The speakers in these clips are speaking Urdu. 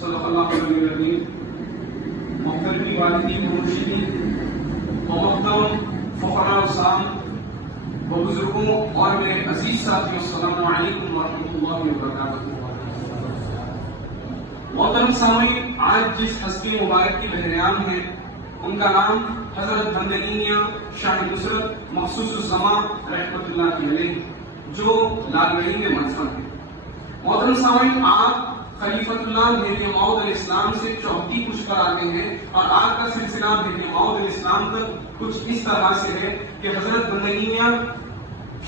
صدق اللہ علیہ العظیم. محترم والدین و مرشدین و محترم فقراء السلام و بزرگوں اور میرے عزیز ساتھیوں، السلام علیکم ورحمۃ اللہ وبرکاتہ. محترم سامعین، آج جس ہستی مبارک کی بحریان ہے ان کا نام حضرت بندگی میاں شاہ نصرت مخصوص الزمان رحمۃ اللہ علیہ جو لال گڑھی میں مدفن ہے. محترم سامعین، آپ خلیفۃ اللہ مہدی موعود علیہ السلام سے چوکی کچھ کر آتے ہیں اور آپ کا سلسلہ مہدی موعود علیہ السلام تک کچھ اس طرح سے ہے کہ حضرت بندگی میاں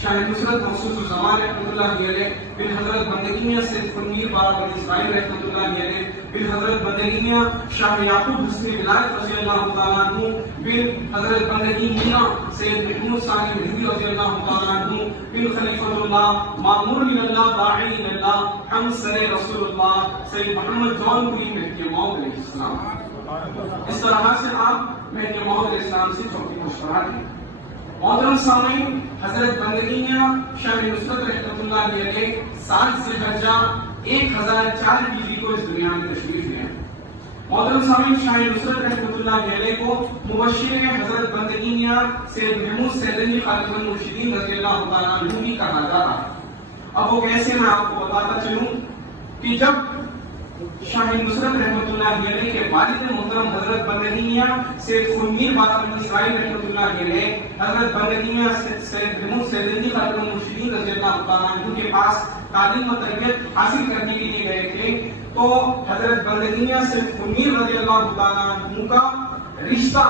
شاہ نصرت مخصوص الزمان رحمۃ اللہ علیہ، پھر حضرت بندگی میاں سید خنیر بابا بنی اسماعیل رحمۃ اللہ علیہ، پھر حضرت بندگی میاں شاہ یعقوب حسنی ولایت رضی اللہ تعالیٰ عنہ، پھر حضرت بندگی میاں سید محمود ثانی مہدی رضی اللہ تعالیٰ عنہ، پھر خلیفۃ اللہ مامور من اللہ داعی اللہ ہم سر رسول اللہ سید محمد جونپوری مہدی موعود علیہ السلام. اس طرح سے آپ مہدی موعود علیہ السلام سے چوکی مشورات ہیں. محترم سامعین، حضرت بندگی میاں شاہ نصرت رحمۃ اللہ علیہ 7 ذوالحجہ 1004 ہجری کو اس دنیا میں تشریف لے آئے. محترم سامعین، شاہ نصرت رحمۃ اللہ علیہ کو مبشر حضرت بندگی میاں سید محمود سیدنی خاتم المرشدین رضی اللہ تعالیٰ عنہ بھی کہا جاتا ہے. اب وہ کیسے، میں آپ کو بتاتا چلوں کہ جب شاہ نصرت رحمۃ اللہ علیہ کے والد محترم حضرت بندگی میاں سید خنیر بابا بنی اسماعیل رحمۃ اللہ علیہ حضرت بندگی میاں سید محمود سیدنی خاتم المرشدین رضی اللہ تعالیٰ عنہ کے پاس تعلیم و تربیت حاصل کرنے کے لیے گئے تھے تو حضرت بندگی میاں سید خنیر رضی اللہ تعالیٰ عنہ کا رشتہ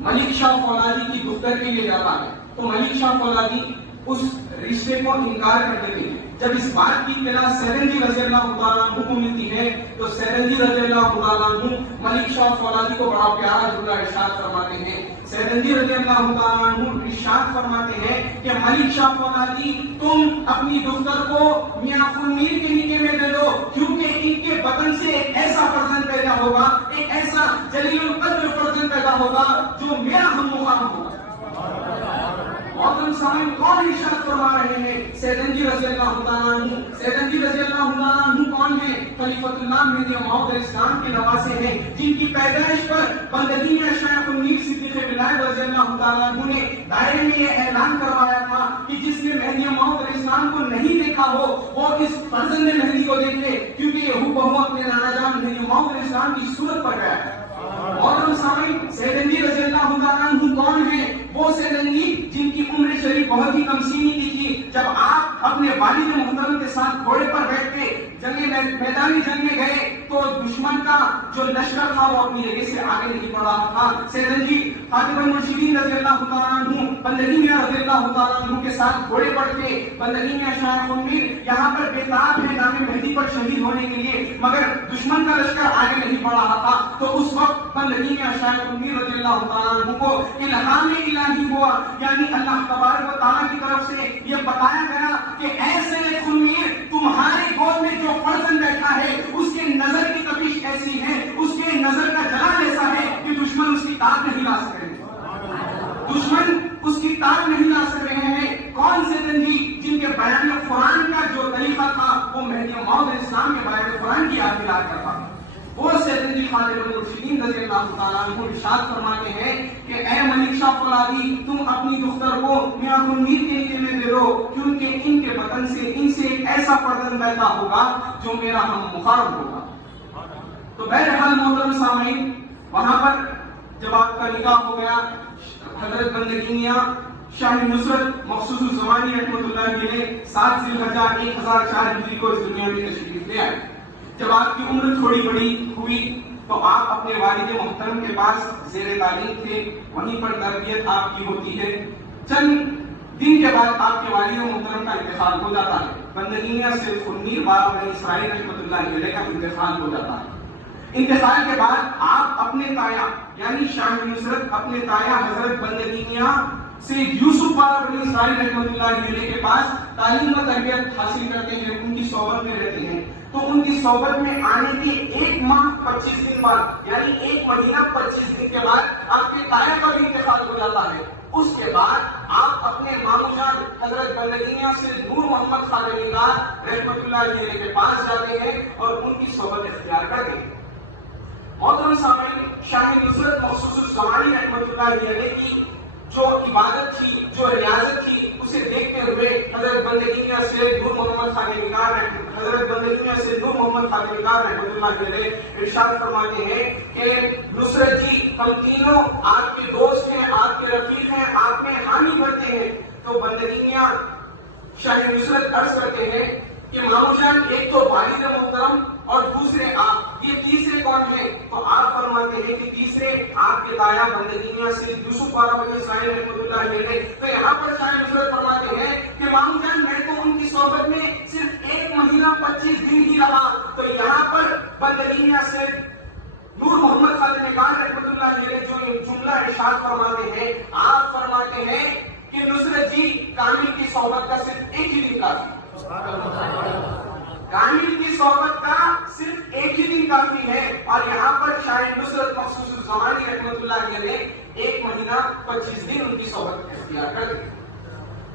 ملک شاہ فولادی کی دختر کے لیے جاتا ہے. تو ملک شاہ فولادی اس رشتے کو انکار کر دیتے ہیں. جب اس بات کی اطلاع سیرنجی رضی اللہ تعالیٰ عنہ کو ملتی ہے تو سیرنجی رضی اللہ تعالیٰ عنہ ملک شاہ فولادی کو بڑا پیارا جملہ ارشاد فرماتے ہیں. سیرنجی رضی اللہ تعالیٰ عنہ ارشاد فرماتے ہیں کہ ملک شاہ فولادی تم اپنی دختر کو میاں خنیر کے نکاح میں دے دو، کیونکہ ان کے بدن سے ایک ایسا فرزند پیدا ہوگا، ایک ایسا جلیل القدر فرزند پیدا ہوگا جو میرا ہم مقام ہوگا. محترم سامعین، کون ارشاد فرما رہے ہیں؟ سیدنجی رضی اللہ تعالیٰ عنہ. سیدنجی رضی اللہ تعالیٰ عنہ کون ہیں؟ خلیفۃ اللہ مہدی موعود علیہ السلام کے نواسے ہیں، جن کی پیدائش پر بندگی میاں شاہ خنیر صدیق ولایت رضی اللہ تعالیٰ عنہ نے دائرے میں یہ اعلان کروایا تھا کہ جس نے مہدی موعود علیہ السلام کو نہیں دیکھا ہو وہ اس فرزند مہدی کو دیکھ لے، کیونکہ یہ ہو بہو اپنے نانا جان مہدی موعود علیہ السلام کی صورت پر گیا ہے. محترم سامعین، سیدنجی رضی اللہ تعالیٰ عنہ کون ہیں؟ وہ سیدنجی جن کی عمر شریف بہت ہی کم سینی کی تھی. جب آپ اپنے والد محترم کے ساتھ گھوڑے پر بیٹھتے میدانی جنگ میں گئے تو دشمن کا جو لشکر تھا وہ اپنی جگہ سے آگے نہیں بڑھ رہا تھا. سیدنجی خاتم المرشدین رضی اللہ تعالیٰ عنہ بندگی میاں رضی اللہ تعالیٰ عنہ کے ساتھ گھوڑے پر تھے. بندگی میاں شاہ خنیر یہاں پر بیتاب ہے نام مہدی پر شہید ہونے کے لیے، مگر دشمن کا لشکر آگے نہیں بڑھ رہا تھا. تو اس وقت بندگی میاں شاہ خنیر رضی اللہ تعالیٰ عنہ کو الہام الہی ہوا، یعنی اللہ تبارک و تعالیٰ کی طرف سے یہ بتایا گیا کہ ایسے خنیر تمہارے گود میں جو فرزند بیٹھا ہے اس کے نظر کی تپش ایسی ہے، اس کے نظر کا جلال ایسا ہے کہ دشمن اس کی تاب نہیں لا سک رہے. دشمن اس کی تاب نہیں لا سک رہے ہیں. کون سے سیدنجی جن کے بیان قرآن کا جو طریقہ تھا وہ مہدی موعود علیہ السلام کے بیان قرآن کی یاد دلاتا تھا. وہ سیدنجی خاتم المرشدین رضی اللہ تعالیٰ عنہ ارشاد فرماتے ہیں کہ اے ملک شاہ فولادی تم اپنی دختر کو میاں خنیر کے نکاح میں دے دو، کیونکہ ان کے بدن سے ان سے ایک ایسا فرزند پیدا ہوگا جو میرا ہم مقام ہوگا. تو بہرحال محترم سامعین، وہاں پر جب آپ کا نکاح ہو گیا، حضرت بندگی میاں شاہ نصرت مخصوص الزمانی رحمۃ اللہ علیہ 7 ذوالحجہ 1004 ہجری کو اس دنیا میں تشریف لے آئے. جب آپ کی عمر تھوڑی بڑی ہوئی تو آپ اپنے والد محترم کے پاس زیر تعلیم تھے، وہیں پر تربیت آپ کی ہوتی ہے. چند دن کے بعد آپ کے والد محترم کا انتقال ہو جاتا ہے. بندگی میاں سید خنیر بابا بنی اسماعیل رحمۃ اللہ علیہ کا انتقال ہو جاتا ہے. انتقال کے بعد آپ اپنے تایا یعنی شاہ نصرت اپنے تایا حضرت بندگی میاں سید یوسف بابا بنی اسماعیل رحمۃ اللہ علیہ کے پاس تعلیم و تربیت حاصل کرتے ہیں، ان کی صحبت میں رہتے ہیں. تو ان کی صحبت میں آنے کے 1 ماہ 25 دن بعد یعنی 1 مہینہ 25 دن کے بعد آپ کے تایا کا بھی انتقال ہو جاتا ہے. اس کے بعد آپ اپنے مامو جان حضرت بندگینیا سے نور محمد خادمیگار رحمت اللہ علیہ کے پاس جاتے ہیں اور ان کی صحبت اختیار کرتے ہیں۔ محترم سامعین، شاہ نصرت مخصوص الزمانی رحمت اللہ علیہ کی جو عبادت تھی، جو ریاضت تھی، اسے دیکھتے ہوئے حضرت بندگینیا سے نور محمد خادمیگار رحمت اللہ علیہ ارشاد فرماتے ہیں کہ نصرت جی، ہم تینوں آپ کے دوست ہیں، آپ کے رفیق ہیں، آپ میں حامی بنتے ہیں۔ تو بندگینیا شاہ نصرت عرض کرتے ہیں کہ مامو جان، ایک تو والد محترم اور دوسرے آپ، یہ تیسرے کون ہیں؟ تو آپ فرماتے ہیں کہ تیسرے آپ کے دایا بندگینیا سے یوسف بارہ سائن رحمۃ اللہ علیہ۔ تو یہاں پر شاہ نصرت فرماتے ہیں کہ مامو جان، میں تو ان کی صحبت میں صرف 1 مہینہ 25 دن ہی رہا۔ تو یہاں پر بندگینیا سے نور محمد خادمیگار رحمۃ اللہ علیہ جو جملہ ارشاد فرماتے ہیں، آپ فرماتے ہیں کہ نصرت جی، کامل کی صحبت کا صرف 1 ہی دن کافی، کامل کی صحبت کا صرف 1 ہی دن کافی ہے۔ اور یہاں پر شاہ نصرت مخصوص الزمانی رحمت اللہ علیہ 1 مہینہ 25 دن ان کی صحبت اختیار کر دی۔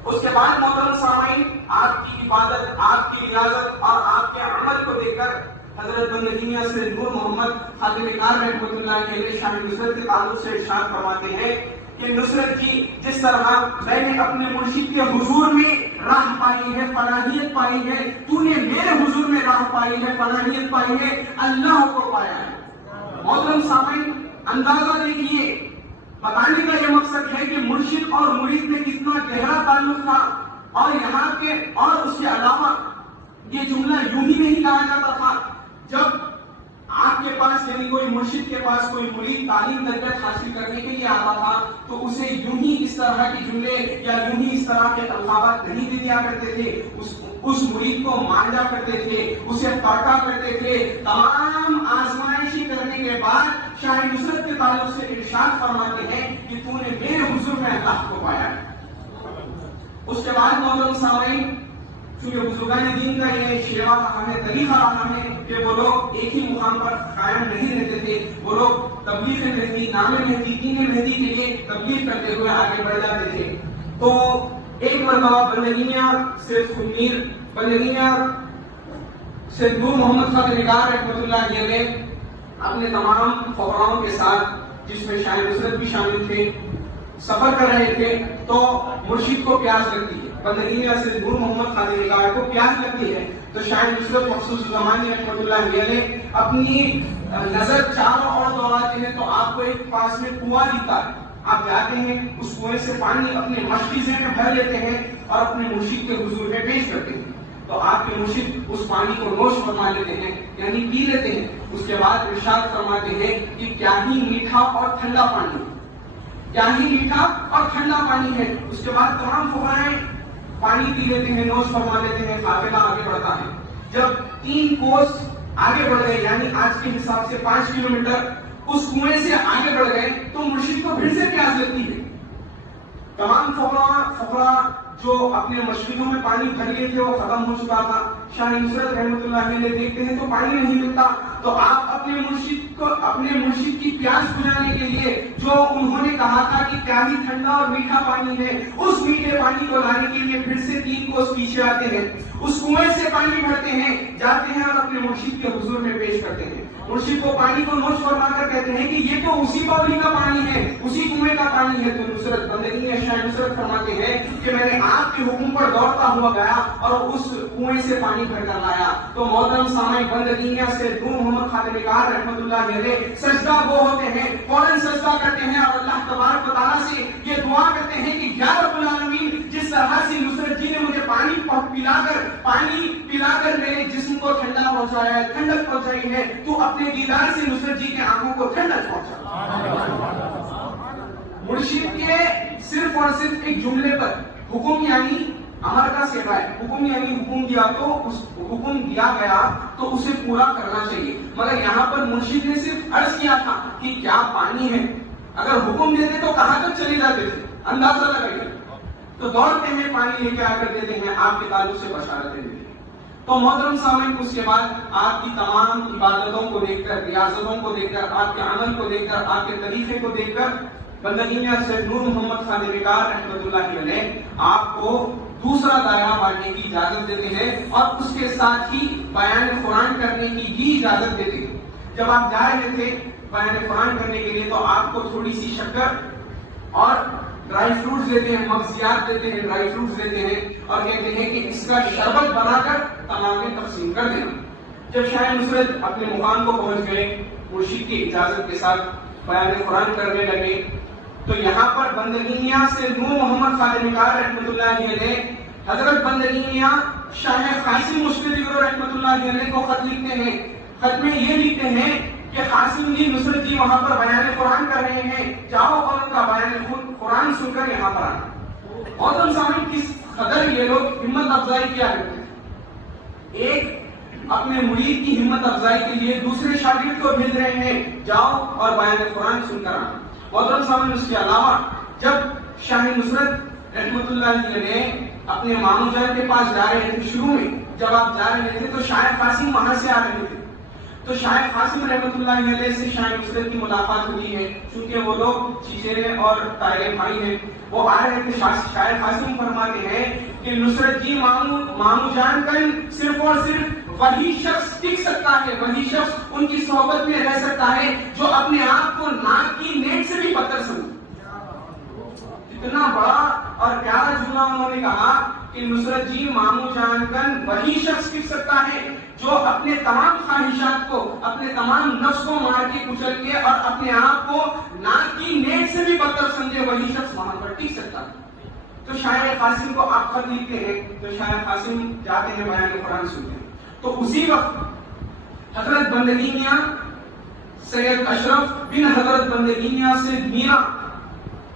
اس کے بعد محترم سامعین، آپ کی عبادت، آپ کی ریاضت اور آپ کے عمل کو دیکھ کر حضرت بندگینیا سے نور محمد خادمیگار رحمت اللہ علیہ شاہ نصرت کے تعلق سے ارشاد فرماتے ہیں کہ نصرت جی، جس طرح میں نے اپنے مرشد کے حضور میں راہ پائی ہے، فلاحیت پائی ہے، تو نے میرے حضور میں راہ پائی ہے، فلاحیت پائی ہے، اللہ کو پایا ہے۔ محترم سامعین، اندازہ دیکھیے، بتانے کا یہ مقصد ہے کہ مرشد اور مرید میں کتنا گہرا تعلق تھا۔ اور یہاں کے اور اس کے علاوہ یہ جملہ یوں ہی نہیں کہا جاتا تھا، جب آپ کے پاس یعنی کوئی مرشد کے پاس کوئی مرید تعلیم تربیت حاصل کرنے کے لیے آتا تھا تو اسے یوں ہی اس طرح کے جملے یا یوں ہی اس طرح کے الفاظ نہیں دے دیا کرتے تھے، اس مرید کو مانجا کرتے تھے، اسے پرکھا کرتے تھے۔ تمام آزمائشی کرنے کے بعد شاہ نصرت کے تعلق سے ارشاد فرماتے ہیں کہ تو نے میرے حضور میں اللہ کو پایا۔ اس کے بعد محترم سامعین، چونکہ بزرگان دین کا یہ شیوا رہا ہے، طریقہ رہا ہے کہ وہ لوگ ایک ہی مقام پر قائم نہیں رہتے تھے، وہ لوگ تبلیغ مہدی، نام مہدی، دین مہدی کے لیے تبلیغ کرتے ہوئے آگے بڑھ جاتے تھے۔ تو ایک مرتبہ بندگینیا سے خمیر، بندگینیا سے نور محمد خادمیگار رحمۃ اللہ علیہ اپنے تمام فقراؤں کے ساتھ، جس میں شاہ نصرت بھی شامل تھے، سفر کر رہے تھے تو مرشد کو پیاس لگتی ہے، بندگینیا سے نور محمد خادمیگار کو پیاس لگتی ہے۔ تو شاہ نصرت مخصوص الزمانی رحمۃ اللہ علیہ اپنی نظر چاروں اور دوڑاتے ہیں تو آپ کو ایک پاس میں کنواں دکھتا ہے، آپ جاتے ہیں، اس کنویں سے پانی اپنے مشکیزے میں بھر لیتے ہیں اور اپنے مرشد کے حضور میں پیش کرتے ہیں۔ تو آپ کے مرشد اس پانی کو نوش فرما لیتے ہیں، یعنی پی لیتے ہیں۔ اس کے بعد ارشاد فرماتے ہیں کہ کیا ہی میٹھا اور ٹھنڈا پانی، کیا ہی میٹھا اور ٹھنڈا پانی ہے۔ اس کے بعد تمام فقراء پانی پی لیتے ہیں، نوش فرما لیتے ہیں، قافلہ آگے بڑھتا ہے۔ جب 3 کوس آگے بڑھ گئے، یعنی آج کے حساب سے 5 کلومیٹر اس کنویں سے آگے بڑھ گئے تو مرشد کو پھر سے پیاس لگتی ہے۔ تمام فقراء جو اپنے مشکلوں میں پانی بھر گئے تھے وہ ختم ہو چکا تھا۔ شاہ نصرت رحمۃ اللہ علیہ دیکھتے ہیں تو پانی نہیں ملتا، تو آپ اپنے مرشد کی پیاس بجھانے کے لیے جو انہوں نے کہا تھا کہ کیا ہی ٹھنڈا اور میٹھا پانی ہے، اس میٹھے پانی کو لانے کے لیے پھر سے 3 کوس پیچھے آتے ہیں، اس کنویں سے پانی بھرتے ہیں، جاتے ہیں اور اپنے مرشد کے حضور میں پیش کرتے ہیں۔ مرشد کو پانی کو نوش فرما کر کہتے ہیں کہ یہ تو اسی پاولی کا پانی ہے، اسی کنویں کا پانی ہے۔ تو نصرت بندگی شاہ نصرت فرماتے ہیں کہ میں نے آپ کے حکم پر دوڑتا ہوا گیا اور اس کنویں سے پانی بھر کر لایا۔ تو محترم سامعین، بندگینیا سے نور محمد خادمیگار رحمۃ اللہ علیہ سجدہ گو ہوتے ہیں، فوراً سجدہ کرتے ہیں اور اللہ تبارک و تعالیٰ سے یہ دعا کرتے ہیں کہ یا رب العالمین، جس طرح سے نصرت جی نے مجھے پانی پلا کر میرے جسم کو ٹھنڈا پہنچایا ہے، ٹھنڈک پہنچائی ہے، تو اپنے دیدار سے نصرت جی کے آنکھوں کو ٹھنڈک پہنچا۔ مرشد کے صرف اور صرف ایک جملے پر حکم یعنی امر کا سوائے، حکم یعنی حکم دیا تو اس حکم دیا گیا تو اسے پورا کرنا چاہیے، مگر یہاں پر مرشد نے صرف عرض کیا تھا کہ کیا پانی ہے، اگر حکم دیتے تو کہاں تک چلے جاتے تھے، اندازہ لگائیے۔ تو دوڑتے ہیں، پانی لے کے آ کر دیتے ہیں، آپ کے تعلق سے بشارتیں دیتے ہیں۔ تو محترم سامعین، اس کے بعد آپ کی تمام عبادتوں کو دیکھ کر، ریاضتوں کو دیکھ کر، آپ کے عمل کو دیکھ کر، آپ کے طریقے کو دیکھ کر بندگی میں سید نور محمد خادم کار رحمۃ اللہ علیہ آپ کو دوسرا دائرہ بانٹنے کی اجازت دیتے ہیں اور اس کے ساتھ ہی بیان قرآن کرنے کی بھی اجازت دیتے ہیں. جب آپ جا رہے تھے بیان قرآن کرنے کے لیے تو آپ کو تھوڑی سی شکر اور ڈرائی فروٹس دیتے ہیں, مغزیات دیتے ہیں, ڈرائی فروٹس دیتے ہیں اور کہتے ہیں کہ اس کا شربت بنا کر تمام میں تقسیم کر دینا. جب شاہ نصرت اپنے مقام کو پہنچ گئے, مرشد کی اجازت کے ساتھ بیان قرآن کرنے لگے, تو یہاں پر بندگی میاں سے نور محمد خادم کار رحمۃ اللہ علیہ حضرت بندگی میاں شاہ قاسم مشکل رحمۃ اللہ علیہ کو خط لکھتے ہیں. خط میں یہ لکھتے ہیں کہ قاسم جی نصرت جی وہاں پر بیان قرآن کر رہے ہیں, جاؤ اور ان کا بیان قرآن سن کر یہاں پر آنا. اور سامنے کس قدر یہ لوگ ہمت افزائی کیا کرتے ہیں, ایک اپنے مرید کی ہمت افزائی کے لیے دوسرے شاگرد کو بھیج رہے ہیں, جاؤ اور بیان قرآن سن کر آنا. اور سامنے اس کے علاوہ جب شاہ نصرت رحمۃ اللہ علیہ اپنے ماموں جان کے پاس جا رہے تھے, شروع میں جب آپ جا رہے تھے تو شاہ قاسم وہاں سے آ رہے تھے, تو شاہ قاسم رحمۃ اللہ علیہ سے شاہ نصرت کی ملاقات ہوئی ہے, چونکہ وہ لوگ چچیرے اور تائرے بھائی ہیں. وہ آ رہے تھے, شاہ قاسم فرماتے ہیں کہ نصرت جی ماموں جان کر صرف اور صرف وہی شخص ٹک سکتا ہے, وہی شخص ان کی صحبت میں رہ سکتا ہے جو اپنے آپ کو ناک کی نیک سے بھی بدتر سمجھے. اتنا بڑا اور پیارا جملہ انہوں نے کہا کہ نصرت جی ماموں جان کر وہی شخص ٹک سکتا ہے جو اپنے تمام خواہشات کو, اپنے تمام نفس کو مار کے کچل کے اور اپنے آپ کو ناک کی نیک سے بھی بدتر سمجھے, وہی شخص وہاں پر ٹک سکتا ہے. تو شاہ قاسم کو آپ خط لکھتے ہیں, تو شاہ قاسم جاتے ہیں بیان قرآن سنتے ہیں. تو اسی وقت حضرت بندگی میاں سید اشرف بن حضرت بندگی میاں سے میرا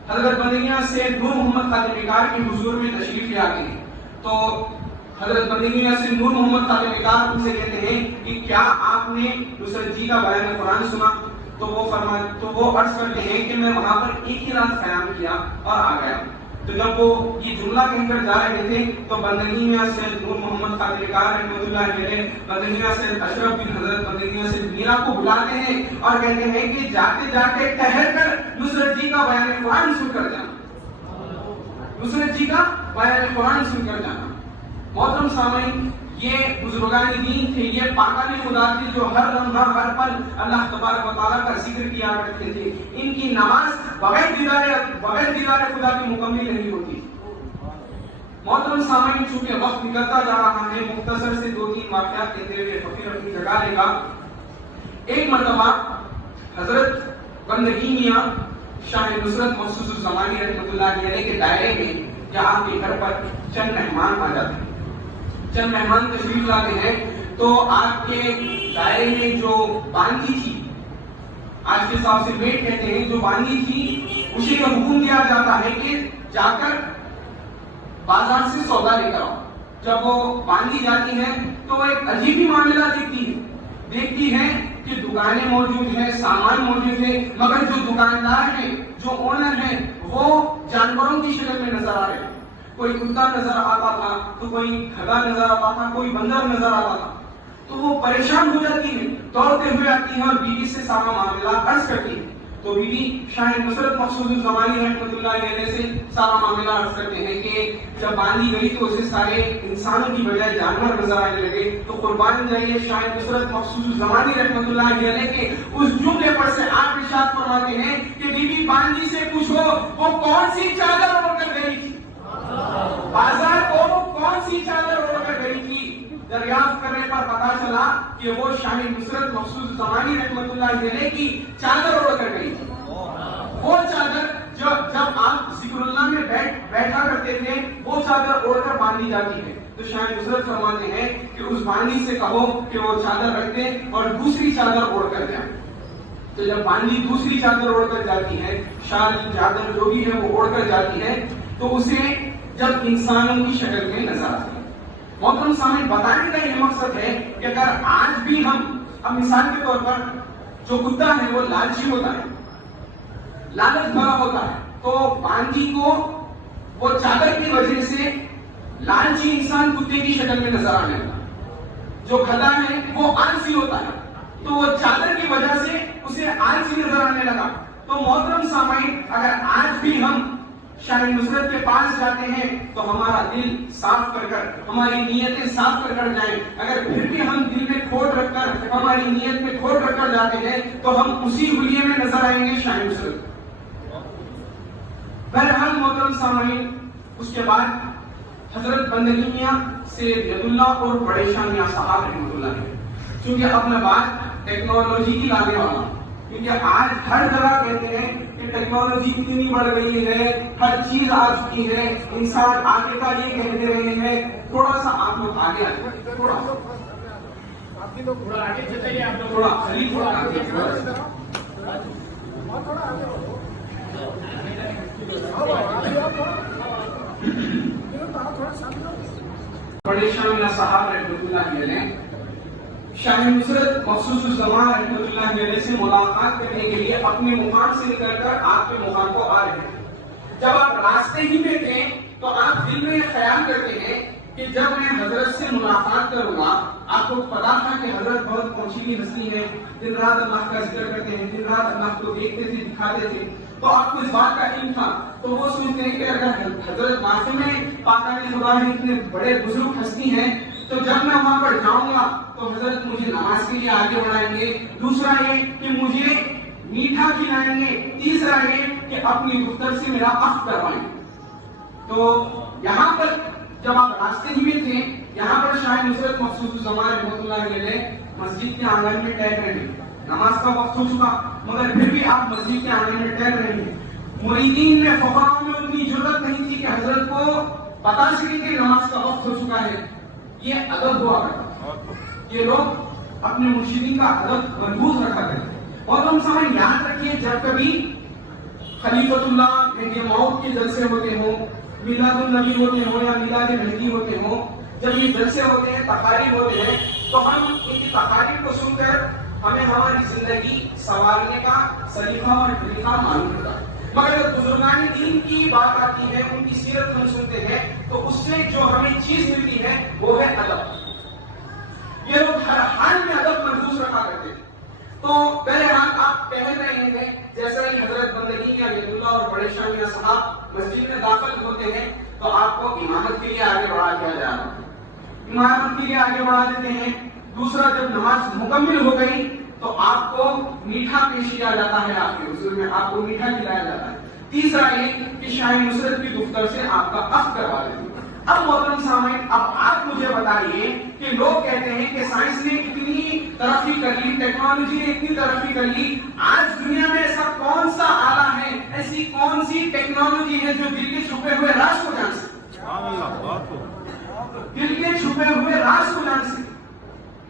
حضرت بندگی میاں سید نور محمد خادم کار کے حضور میں تشریف لے آتے ہیں. تو حضرت بندگی میاں سے نور محمد خادم کار ان سے کہتے ہیں کہ کیا آپ نے نصرت جی کا بیان قرآن سنا؟ تو وہ عرض کرتے ہیں کہ میں وہاں پر ایک ہی رات قیام کیا اور آ گیا. تو جب وہ یہ جملہ کہہ کر جا رہے تھے تو بندگی میاں سید نور محمد خادم کار رحمۃ اللہ علیہ بندگی میاں سید اشرف بن حضرت بندگی میاں سید میرا کو بلاتے ہیں اور کہتے ہیں کہ جاتے جاتے ٹھہر کر نصرت جی کا بیان قرآن سن کر جانا, نصرت جی کا بیان قرآن سن کر جانا. محترم سامعین, یہ بزرگان دین تھے, یہ پاکان خدا تھے جو ہر لمحہ ہر پل اللہ تبارک و تعالیٰ کا ذکر کیا کرتے تھے. ان کی نماز بغیر دیدار خدا کی مکمل نہیں ہوتی. محترم سامعین, چونکہ وقت نکلتا جا رہا ہے, مختصر سے 2-3 واقعات کہتے ہوئے فقیر اپنی جگہ لے گا. ایک مرتبہ حضرت بندگی میاں شاہ نصرت مخصوص الزمانی رحمۃ اللہ علیہ کے دائرے میں جہاں کے گھر پر چند مہمان آ جاتے ہیں, چند مہمان تشریف لاتے ہیں, تو آپ کے دائرے میں جو باندھی تھی, آج کے حساب سے میٹ کہتے ہیں, جو باندھی تھی اسے یہ حکم دیا جاتا ہے کہ جا کر بازار سے سودا لے کر آؤ. جب وہ باندھی جاتی ہے تو وہ ایک عجیب ہی معاملہ دیکھتی ہے کہ دکانیں موجود ہیں, سامان موجود ہے, مگر جو دکاندار ہیں, جو اونر ہیں, وہ جانوروں کی شکل میں نظر آ رہے ہیں. کوئی کتا نظر آتا تھا, تو کوئی گھڑا نظر آتا تھا, کوئی بندر نظر آتا تھا. تو وہ پریشان ہو جاتی ہے, دوڑتے ہوئے آتی ہے اور بیوی سے سارا معاملہ عرض کرتی ہے. تو بیوی شاہ نصرت مخصوص الزمانی رحمۃ اللہ علیہ سے سارا معاملہ عرض کرتے ہیں کہ جب باندھی گئی تو اسے سارے انسانوں کی بجائے جانور نظر آنے لگے. تو قربان جائیے شاہ نصرت مخصوص الزمانی رحمۃ اللہ علیہ کے اس جملے پر سے آپ ارشاد فرماتے ہیں کہ بیوی باندھی سے پوچھو وہ کون سی چادر اوڑھ کر گئی تھی, بازار کو کون سی چادر اوڑھ کر گئی تھی. دریافت کرنے پر پتا چلا کہ وہ شاہ نصرت مخصوص زمانی رحمۃ اللہ علیہ کی چادر اوڑھ کر گئی تھی. وہ چادر جب آپ ذکر اللہ میں بیٹھا کرتے تھے, وہ چادر اوڑھ کر باندھی جاتی ہے. تو شاہ نصرت فرماتے ہیں کہ اس باندھی سے کہو کہ وہ چادر رکھ دے اور دوسری چادر اوڑھ کر جائے. تو جب باندھی دوسری چادر اوڑھ کر جاتی ہے, شال چادر جو بھی ہے وہ اوڑھ کر جاتی ہے, تو اسے جب انسانوں کی شکل میں نظر آتی ہے. محترم سامنے بتانے کا یہ مقصد ہے کہ اگر آج بھی ہم, اب مثال کے طور پر جو کتا ہے وہ لالچی ہوتا ہے, لالچ بھرا ہوتا ہے, تو باندھی کو وہ چادر کی وجہ سے لالچی انسان کتے کی شکل میں نظر آنے لگا. جو گدھا ہے وہ آلسی ہوتا ہے, تو وہ چادر کی وجہ سے اسے آلسی نظر آنے لگا. تو تو محترم سامعین، اگر آج بھی ہم شاہ نصرت کے پاس جاتے ہیں تو ہمارا دل صاف کر کر، ہماری نیتیں صاف کر کر جائیں. اگر پھر بھی ہم دل میں کھوٹ رکھ کر، ہماری نیت میں کھوٹ رکھ کر جاتے ہیں تو ہم اسی حلیے میں نظر آئیں گے شاہ نصرت. بہرحال محترم سامعین، اس کے بعد حضرت بندگی میاں سید ید اللہ اور بڑے شاہ میاں صاحب رحمۃ اللہ علیہ. کیونکہ اب میں بات ٹیکنالوجی کی لانے والا ہوں، کیونکہ آج ہر جگہ کہتے ہیں کہ ٹیکنالوجی اتنی بڑھ گئی ہے، ہر چیز آ چکی ہے، انسان آگے کا یہ کہتے رہے ہیں. تھوڑا سا آپ لوگ آگے آئے، تھوڑا آگے چلائیے، آپ لوگ تھوڑا بڑے شاہ میاں صاحب رحمۃ اللہ علیہ شاہ نصرت مخصوص الزمان رحمۃ اللہ علیہ سے ملاقات کرنے کے لیے اپنے مقام سے نکل کر آپ کے مقام کو آ رہے ہیں. جب آپ راستے ہی میں تھے تو آپ دل میں یہ خیال کرتے ہیں کہ جب میں حضرت سے ملاقات کروں گا، آپ کو پتا تھا کہ حضرت بہت پہنچی ہستی ہے، دن رات اللہ کا ذکر کرتے ہیں، دن رات اللہ کو دیکھتے تھے، دکھاتے تھے، تو آپ کو اس بات کا علم تھا. تو وہ سوچتے ہیں کہ اگر حضرت معصوم میں پاکستان خدا میں اتنے بڑے بزرگ ہستی ہیں تو جب میں وہاں پر جاؤں گا تو حضرت مجھے نماز کے لیے آگے بڑھائیں گے. دوسرا یہ کہ مجھے میٹھا کھلائیں گے. تیسرا یہ کہ اپنی دختر سے میرا عقد کروائیں گے. تو یہاں پر جب آپ راستے ہی میں تھے، یہاں پر شاہ نصرت مخصوص الزمان رحمۃ اللہ علیہ مسجد کے آنگن میں ٹہل رہے ہیں. نماز کا وقت ہو چکا مگر پھر بھی آپ مسجد کے آنگن میں ٹہل رہے ہیں. مریدین میں فقراء میں اتنی ضرورت نہیں تھی کہ حضرت کو پتا چلے کہ نماز کا وقت ہو چکا ہے. یہ ادب ہوا کرتا، یہ لوگ اپنے مرشدین کا ادب محفوظ رکھا کرتے. اور ہم سمجھ یاد رکھیے، جب کبھی خلیفۃ اللہ مہدی موعود کے جلسے ہوتے ہوں، میلاد النبی ہوتے ہوں یا میلاد مہدی ہوتے ہوں، جب یہ جلسے ہوتے ہیں، تقاریب ہوتے ہیں، تو ہم ان کی تقاریب کو سن کر ہمیں ہماری زندگی سنوارنے کا سلیقہ اور طریقہ معلوم ہوتا ہے. مگر جب بزرگان دین کی بات آتی ہے، ان کی سیرت ہم سنتے ہیں تو اس سے جو ہمیں چیز ملتی ہے وہ ہے ادب. یہ لوگ ہر حال میں ادب محفوظ رکھا کرتے ہیں. تو بہرحال آپ کہہ رہے ہیں جیسا ہی حضرت بندگی یا ید اللہ اور بڑے شاہ میاں صاحب مسجد میں داخل ہوتے ہیں تو آپ کو امامت کے لیے آگے بڑھا دیا جا رہا ہے. امامت کے لیے آگے بڑھا دیتے ہیں. دوسرا، جب نماز مکمل ہو گئی تو آپ کو میٹھا پیش کیا جاتا ہے، آپ کے حضور میں آپ کو میٹھا کھلایا جاتا ہے. تیسرا یہ کہ شاہ نصرت کی دختر سے آپ کا عقد کروا دیتے ہیں. اب محترم سامعین، اب آپ مجھے بتائیے کہ لوگ کہتے ہیں کہ سائنس نے اتنی ترقی کر لی، ٹیکنالوجی نے اتنی ترقی کر لی، آج دنیا میں ایسا کون سا آلہ ہے، ایسی کون سی ٹیکنالوجی ہے جو دل کے چھپے ہوئے راز کو جان سکے؟ دل کے چھپے ہوئے راز کو جان سکے.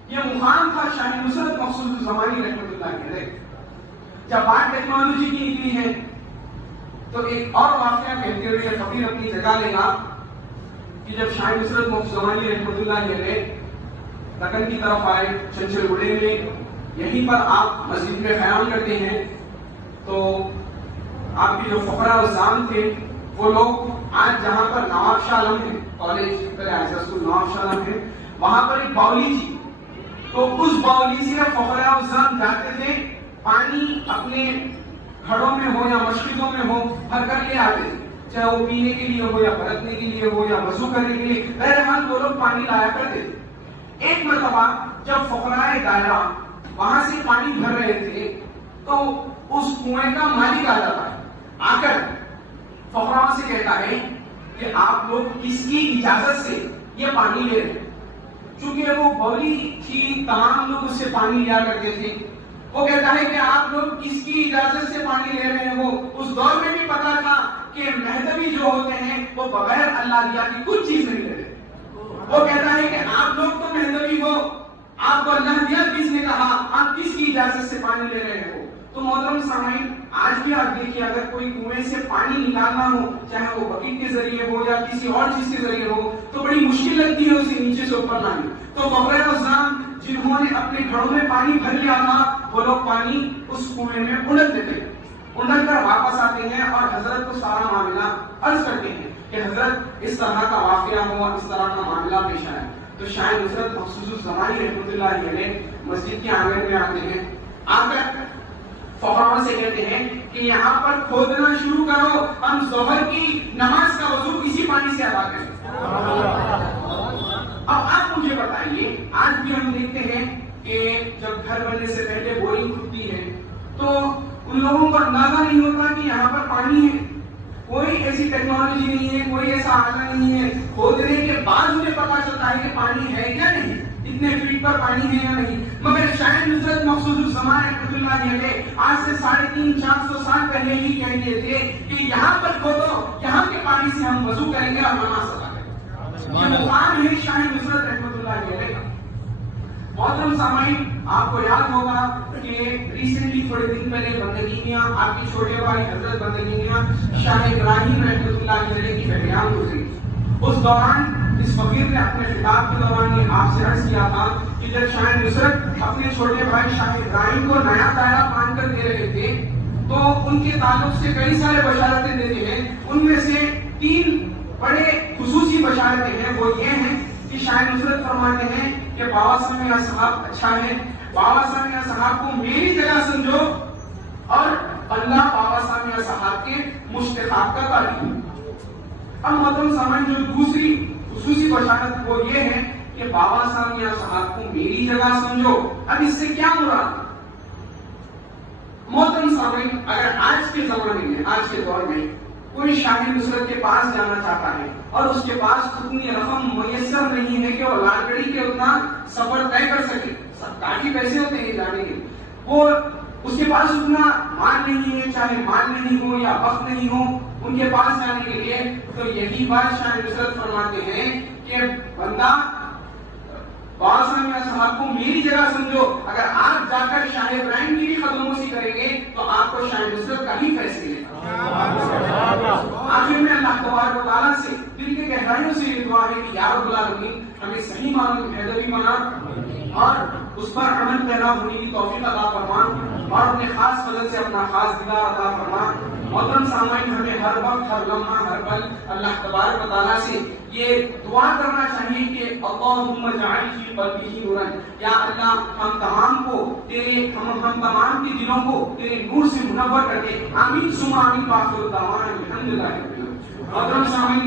یہ مقام تھا شاہ نصرت مخصوص الزمانی رحمۃ اللہ علیہ. جب بات ٹیکنالوجی کی نکلی ہے تو ایک اور واقعہ کہتے ہوئے یہ فقیر اپنی جگہ لے گا کہ جب شاہ نصرت مخصوص الزمانی رحمۃ اللہ علیہ دکن کی طرف آئے، چنچل گڑے میں، یہیں پر آپ مسجد میں قیام کرتے ہیں، تو آپ کے جو فقراء الزام تھے وہ لوگ آج جہاں پر نواب شاہ عالم ہے، کالج نواب شاہ عالم ہے، وہاں پر ایک باولی تھی. تو اس باولی سے فقراء الزام جاتے تھے، پانی اپنے گھروں میں ہو یا مسجدوں میں ہو بھر کر لے آتے تھے، چاہے وہ پینے کے لیے ہو یا برتنے کے لیے ہو یا وضو کرنے کے لیے. بہرحال وہ لوگ پانی لایا کرتے تھے. ایک مرتبہ جب فقراء دائرہ وہاں سے پانی بھر رہے تھے تو اس کنویں کا مالک آ جاتا ہے، آ کر فقراء سے کہتا ہے کہ آپ لوگ کس کی اجازت سے یہ پانی لے رہے ہیں. چونکہ وہ باولی تھی، تمام لوگ اس سے پانی لیا کرتے تھے. وہ کہتا ہے کہ آپ لوگ کس کی اجازت سے پانی لے رہے ہیں. وہ اس دور میں بھی پتا تھا کہ مہدوی جو ہوتے ہیں وہ بغیر اللہ دیا کی کچھ چیز نہیں لے رہے. وہ کہتا ہے کہ آپ لوگ تو مہدوی ہو، آپ کو اللہ دیا کس نے کہا، آپ کس کی اجازت سے پانی لے رہے ہو. تو محترم سامعین، آج بھی آپ دیکھیے اگر کوئی کنویں سے پانی نکالنا ہو، چاہے وہ بکیٹ کے ذریعے ہو یا کسی اور چیز کے ذریعے ہو، تو بڑی مشکل لگتی ہے اسے نیچے سے اوپر لانے. تو فقراء الزام جنہوں نے اپنے گھروں میں پانی بھر لیا تھا وہ لوگ پانی اس کنویں میں اڑک دیتے ہیں، اڑک کر واپس آتے ہیں اور حضرت کو سارا معاملہ عرض کرتے ہیں کہ حضرت اس طرح کا واقعہ ہوا، اس طرح کا معاملہ پیش آیا. تو شاہ نصرت مخصوص الزمانی رحمۃ اللہ علیہ مسجد کے آنگن میں آتے ہیں. آ کر فقراء سے کہتے ہیں کہ یہاں پر کھودنا شروع کرو، ہم ظہر کی نماز کا وضو اسی پانی سے ادا کریں۔ اب آپ مجھے بتائیے، آج بھی ہم دیکھتے ہیں کہ جب گھر بننے سے پہلے بورنگ کھدتی ہے تو ان لوگوں کو اندازہ نہیں ہوتا کہ یہاں پر پانی ہے، کوئی ایسی ٹیکنالوجی نہیں ہے، کوئی ایسا آلہ نہیں ہے، کھودنے کے بعد مجھے پتا چلتا ہے کہ پانی ہے کیا نہیں، اتنے فیٹ پر پانی ہے یا نہیں۔ مگر شاہ نصرت مقصود الزمان رحمۃ اللہ علیہ آج سے 350-400 سال پہلے ہی کہہ دیے تھے کہ یہاں پر کھودو، یہاں کے پانی سے ہم وضو کریں گے اور نماز ادا کریں گے۔ یہ مقام ہے شاہ نصرت رحمۃ اللہ علیہ کا۔ محترم سامعین، آپ کو یاد ہوگا کہ ریسنٹلی تھوڑے دن پہلے بندگی میاں، آپ کی چھوٹے بھائی حضرت بندگی میاں شاہ ابراہیم رحمۃ اللہ علیہ کی بہریان گزری۔ اس دوران اس فقیر نے اپنے خطاب کے دوران یہ آپ سے عرض کیا تھا کہ جب شاہ نصرت اپنے چھوٹے بھائی شاہ ابراہیم کو نیا دائرہ باندھ کر دے رہے تھے تو ان کے تعلق سے کئی سارے بشارتیں دیتے ہیں، ان میں سے 3 بڑے خصوصی بشارتیں ہیں۔ وہ یہ ہیں کہ شاہ نصرت فرماتے ہیں کہ بابا سامیہ صاحب اچھا ہے، بابا سامیہ صاحب کو میری جگہ سمجھو اور اللہ بابا سامیہ صاحب کے مشتقات کا تعلیم۔ اب محترم سامعین، جو دوسری خصوصی بشارت وہ یہ ہے کہ بابا سامیہ صاحب کو میری جگہ سمجھو۔ اب اس سے کیا مراد؟ محترم سامعین، اگر آج کے زمانے میں، آج کے دور میں کوئی شاہ نصرت کے پاس جانا چاہتا ہے اور اس کے پاس اتنی رقم میسر نہیں ہے کہ وہ لال گڑی کے اتنا سفر طے کر سکے، کافی پیسے ہوتے ہیں جانے کے، وہ اس کے پاس اتنا مال نہیں ہے، چاہے مال نہیں ہو یا وقت نہیں ہو ان کے پاس جانے کے لیے، تو یہی بات شاہ نصرت فرماتے ہیں کہ بندہ بابا سامیہ صاحب کو میری جگہ سمجھو۔ اگر آپ جا کر شاہ ابراہیم کی بھی قدموسی کریں گے تو آپ کو شاہ نصرت کا ہی فیصلے ملے گا۔ آخر میں اللہ تبارک و تعالیٰ سے دل کے گہرائیوں سے یہ دعا ہے کہ یا رب العالمین ہمیں صحیح معنوں میں ادبی بنا اور اس پر عمل پیدا ہونے کی توفیق عطا فرما اور اپنے خاص فضل سے اپنا خاص دیدار عطا فرما۔ محترم سامعین، ہمیں ہر وقت، ہر لمحہ، ہر پل اللہ تبارک و تعالیٰ سے یہ دعا کرنا چاہیے کہ اللہم اجعل فی قلبی نورا، یا اللہ ہم تمام کو تیرے ہم تمام کے دلوں کو تیرے نور سے منور کر دے۔ آمین ثم آمین، وآخر دعوانا الحمدللہ۔ محترم سامعین،